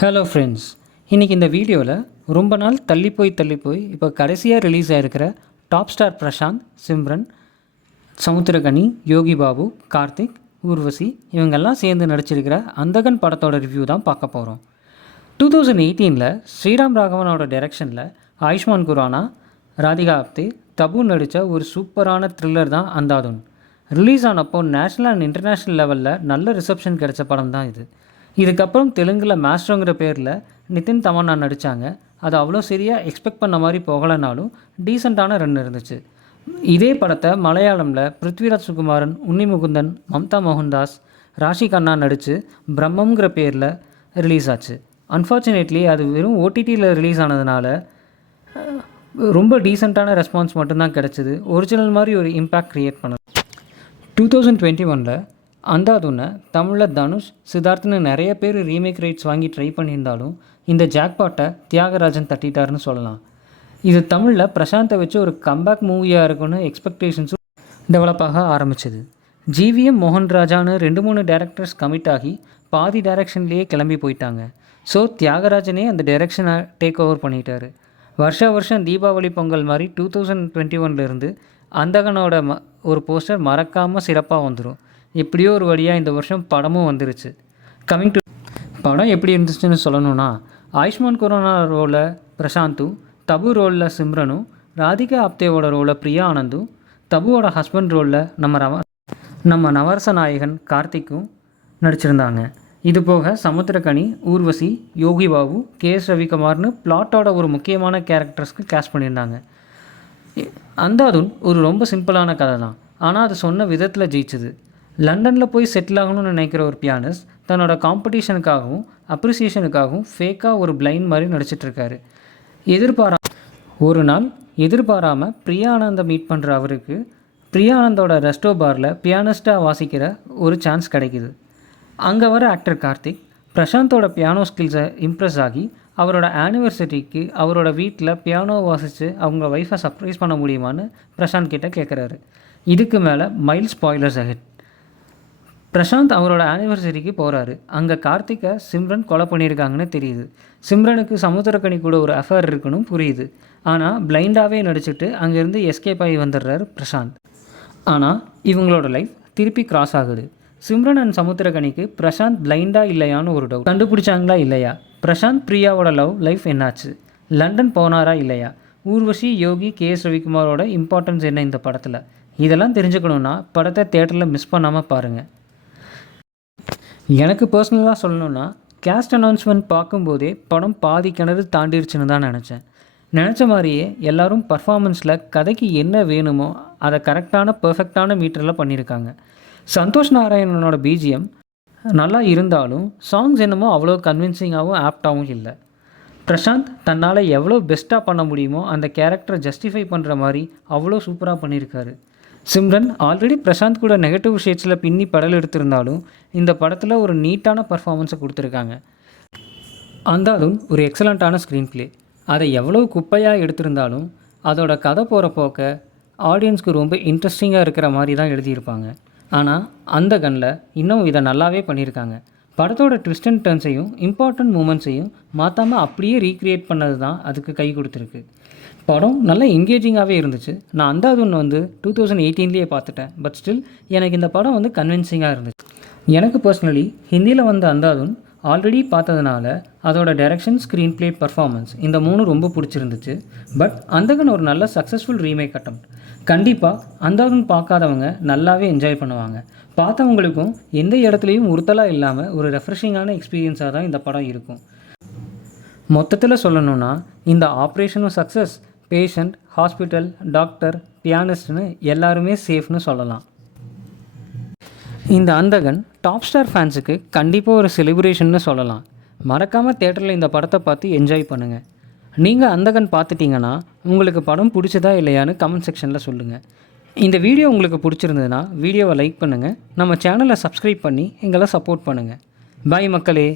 Hello friends, இன்றைக்கி இந்த வீடியோவில் ரொம்ப நாள் தள்ளி போய் இப்போ கடைசியாக ரிலீஸ் ஆகிருக்கிற டாப் ஸ்டார் பிரசாந்த், சிம்ரன், சமுத்திரகனி, யோகி பாபு, கார்த்திக், ஊர்வசி இவங்கெல்லாம் சேர்ந்து நடிச்சிருக்கிற அந்தகன் படத்தோட ரிவ்யூ தான் பார்க்க போகிறோம். 2018 ஸ்ரீராம் ராகவனோட டைரக்ஷனில் ஆயுஷ்மான் குரானா, ராதிகா ஆப்தே, தபு நடித்த ஒரு சூப்பரான த்ரில்லர் தான் அந்தாதுன். ரிலீஸ் ஆனப்போ நேஷ்னல் அண்ட் இன்டர்நேஷ்னல் லெவலில் நல்ல ரிசப்ஷன் கிடைச்ச படம் தான் இது. இதுக்கப்புறம் தெலுங்கில் மாஸ்டருங்கிற பேரில் நிதின் தமன்னா நடித்தாங்க. அது அவ்வளோ சரியாக எக்ஸ்பெக்ட் பண்ண மாதிரி போகலைனாலும் டீசெண்டான ரன் இருந்துச்சு. இதே படத்தை மலையாளமில் பிருத்விராஜ் சுகுமாரன், உன்னி முகுந்தன், மம்தா மோகன்தாஸ், ராஷி கண்ணா நடித்து பிரம்மங்கிற பேரில் ரிலீஸ் ஆச்சு. அன்ஃபார்ச்சுனேட்லி அது வெறும் ஓடிடியில் ரிலீஸ் ஆனதுனால ரொம்ப டீசெண்டான ரெஸ்பான்ஸ் மட்டும்தான் கிடச்சிது. ஒரிஜினல் மாதிரி ஒரு இம்பேக்ட் க்ரியேட் பண்ணது. 2021 அந்தாதுனை தமிழில் தனுஷ், சித்தார்த்னு நிறைய பேர் ரீமேக் ரைட்ஸ் வாங்கி ட்ரை பண்ணியிருந்தாலும் இந்த ஜாக்பாட்டை தியாகராஜன் தட்டிட்டார்னு சொல்லலாம். இது தமிழில் பிரசாந்தை வச்சு ஒரு கம்பேக் மூவியாக இருக்குன்னு எக்ஸ்பெக்டேஷன்ஸும் டெவலப் ஆக ஆரம்பிச்சிது. ஜிவிஎம் மோகன்ராஜான்னு 2-3 டேரக்டர்ஸ் கமிட் ஆகி பாதி டைரக்ஷன்லேயே கிளம்பி போயிட்டாங்க. ஸோ தியாகராஜனே அந்த டைரக்ஷனை டேக் ஓவர் பண்ணிட்டார். வருஷம் தீபாவளி பொங்கல் மாதிரி 2021 அந்தகனோட ஒரு போஸ்டர் மறக்காமல் சிறப்பாக வந்துடும். எப்படியோ ஒரு வழியாக இந்த வருஷம் படமும் வந்துருச்சு. கமிங் டு படம் எப்படி இருந்துச்சுன்னு சொல்லணும்னா, ஆயுஷ்மான் குரானா ரோலில் பிரசாந்தும், தபு ரோலில் சிம்ரனும், ராதிகா ஆப்தேவோட ரோலில் பிரியா ஆனந்தும், தபுவோட ஹஸ்பண்ட் ரோலில் நம்ம நவரச நாயகன் கார்த்திக்கும் நடிச்சிருந்தாங்க. இது போக சமுத்திரகனி, ஊர்வசி, யோகி பாபு, கே.எஸ். ரவிக்குமார்னு பிளாட்டோட ஒரு முக்கியமான கேரக்டர்ஸ்க்கு கேஸ்ட் பண்ணியிருந்தாங்க. அந்தாதுன் ஒரு ரொம்ப சிம்பிளான கதை தான், ஆனால் அது சொன்ன விதத்தில் ஜெயிச்சுது. லண்டனில் போய் செட்டில் ஆகணும்னு நினைக்கிற ஒரு பியானிஸ்ட் தன்னோட காம்படிஷனுக்காகவும் அப்ரிசியேஷனுக்காகவும் ஃபேக்காக ஒரு பிளைண்ட் மாதிரி நடிச்சிட்ருக்காரு. ஒரு நாள் எதிர்பாராமல் பிரியா ஆனந்தை மீட் பண்ணுற அவருக்கு பிரியானந்தோட ரெஸ்டோ பாரில் பியானிஸ்ட்டாக வாசிக்கிற ஒரு சான்ஸ் கிடைக்கிது. அங்கே வர ஆக்டர் கார்த்திக் பிரசாந்தோட பியானோ ஸ்கில்ஸை இம்ப்ரெஸ் ஆகி அவரோட ஆனிவர்சரிக்கு அவரோட வீட்டில் பியானோ வாசித்து அவங்க ஒய்ஃபை சர்ப்ரைஸ் பண்ண முடியுமான்னு பிரசாந்த் கிட்டே கேட்குறாரு. இதுக்கு மேலே மைல்ட் ஸ்பாய்லர்ஸ் அஹெட். பிரசாந்த் அவரோட ஆனிவர்சரிக்கு போகிறாரு. அங்கே கார்த்திகை சிம்ரன் கொலை பண்ணியிருக்காங்கன்னு தெரியுது. சிம்ரனுக்கு சமுத்திரக்கனி கூட ஒரு அஃபேர் இருக்குன்னு புரியுது. ஆனால் பிளைண்டாகவே நடிச்சுட்டு அங்கேருந்து எஸ்கேப் ஆகி வந்துடுறாரு பிரசாந்த். ஆனால் இவங்களோட லைஃப் திருப்பி கிராஸ் ஆகுது. சிம்ரன் அண்ட் சமுத்திரக்கனிக்கு பிரசாந்த் பிளைண்டாக இல்லையான்னு ஒரு டவுட். கண்டுபிடிச்சாங்களா இல்லையா? பிரசாந்த் பிரியாவோட லவ் லைஃப் என்னாச்சு? லண்டன் போனாரா இல்லையா? ஊர்வசி, யோகி, கே.எஸ். ரவிக்குமாரோட இம்பார்ட்டன்ஸ் என்ன இந்த படத்தில்? இதெல்லாம் தெரிஞ்சுக்கணுன்னா படத்தை தேட்டரில் மிஸ் பண்ணாமல் பாருங்கள். எனக்கு பர்சனலாக சொல்லணுன்னா, கேஸ்ட் அனௌன்ஸ்மெண்ட் பார்க்கும்போதே படம் பாதி கிணறு தாண்டிருச்சுன்னு தான் நினச்ச மாதிரியே எல்லோரும் பர்ஃபார்மன்ஸில் கதைக்கு என்ன வேணுமோ அதை கரெக்டான பர்ஃபெக்டான மீட்டரில் பண்ணியிருக்காங்க. சந்தோஷ் நாராயணனோட பிஜிஎம் நல்லா இருந்தாலும் சாங்ஸ் என்னமோ அவ்வளோ கன்வின்சிங்காகவும் ஆப்டாகவும் இல்லை. பிரசாந்த் தன்னால் எவ்வளோ பெஸ்ட்டாக பண்ண முடியுமோ அந்த கேரக்டரை ஜஸ்டிஃபை பண்ணுற மாதிரி அவ்வளோ சூப்பராக பண்ணியிருக்காரு. சிம்ரன் ஆல்ரெடி பிரசாந்த் கூட நெகட்டிவ் ஷேட்ஸில் பின்னி படல் எடுத்திருந்தாலும் இந்த படத்தில் ஒரு நீட்டான பர்ஃபார்மன்ஸை கொடுத்துருக்காங்க. அந்தாதுன் ஒரு எக்ஸலண்ட்டான ஸ்க்ரீன் ப்ளே. அதை எவ்வளோ குப்பையாக எடுத்திருந்தாலும் அதோட கதை போகிற போக்க ஆடியன்ஸ்க்கு ரொம்ப இன்ட்ரெஸ்டிங்காக இருக்கிற மாதிரி தான் எழுதியிருப்பாங்க. ஆனால் அந்தகனில் இன்னும் இதை நல்லாவே பண்ணியிருக்காங்க. படத்தோட ட்விஸ்ட் அண்ட் டர்ன்ஸையும் இம்பார்ட்டண்ட் மூமெண்ட்ஸையும் மாற்றாமல் அப்படியே ரீக்ரியேட் பண்ணது தான் அதுக்கு கை கொடுத்துருக்கு. படம் நல்லா என்கேஜிங்காகவே இருந்துச்சு. நான் அந்தாதுன் 2018 பார்த்துட்டேன். பட் ஸ்டில் எனக்கு இந்த படம் கன்வின்சிங்காக இருந்துச்சு. எனக்கு பர்சனலி ஹிந்தியில் வந்த அந்தாதுன் ஆல்ரெடி பார்த்ததுனால அதோட டைரக்ஷன், ஸ்க்ரீன் ப்ளே, பர்ஃபார்மன்ஸ் இந்த 3 ரொம்ப பிடிச்சிருந்துச்சு. பட் அந்தகன் ஒரு நல்ல சக்ஸஸ்ஃபுல் ரீமேக் அட்டம். கண்டிப்பாக அந்தாதுன் பார்க்காதவங்க நல்லாவே என்ஜாய் பண்ணுவாங்க. பார்த்தவங்களுக்கும் எந்த இடத்துலையும் உறுத்தலாக இல்லாமல் ஒரு ரெஃப்ரெஷிங்கான எக்ஸ்பீரியன்ஸாக தான் இந்த படம் இருக்கும். மொத்தத்தில் சொல்லணுன்னா இந்த ஆப்ரேஷனும் சக்ஸஸ், பேஷண்ட், ஹாஸ்பிட்டல், டாக்டர், பியானிஸ்ட்னு எல்லாருமே சேஃப்னு சொல்லலாம். இந்த அந்தகன் டாப் ஸ்டார் ஃபேன்ஸுக்கு கண்டிப்பாக ஒரு செலிப்ரேஷன்னு சொல்லலாம். மறக்காமல் தேட்டரில் இந்த படத்தை பார்த்து என்ஜாய் பண்ணுங்கள். நீங்கள் அந்தகன் பார்த்துட்டிங்கன்னா உங்களுக்கு படம் பிடிச்சதா இல்லையான்னு கமெண்ட் செக்ஷனில் சொல்லுங்கள். இந்த வீடியோ உங்களுக்கு பிடிச்சிருந்ததுன்னா வீடியோவை லைக் பண்ணுங்கள். நம்ம சேனலை சப்ஸ்கிரைப் பண்ணி எங்களை சப்போர்ட் பண்ணுங்கள். பாய் மக்களே.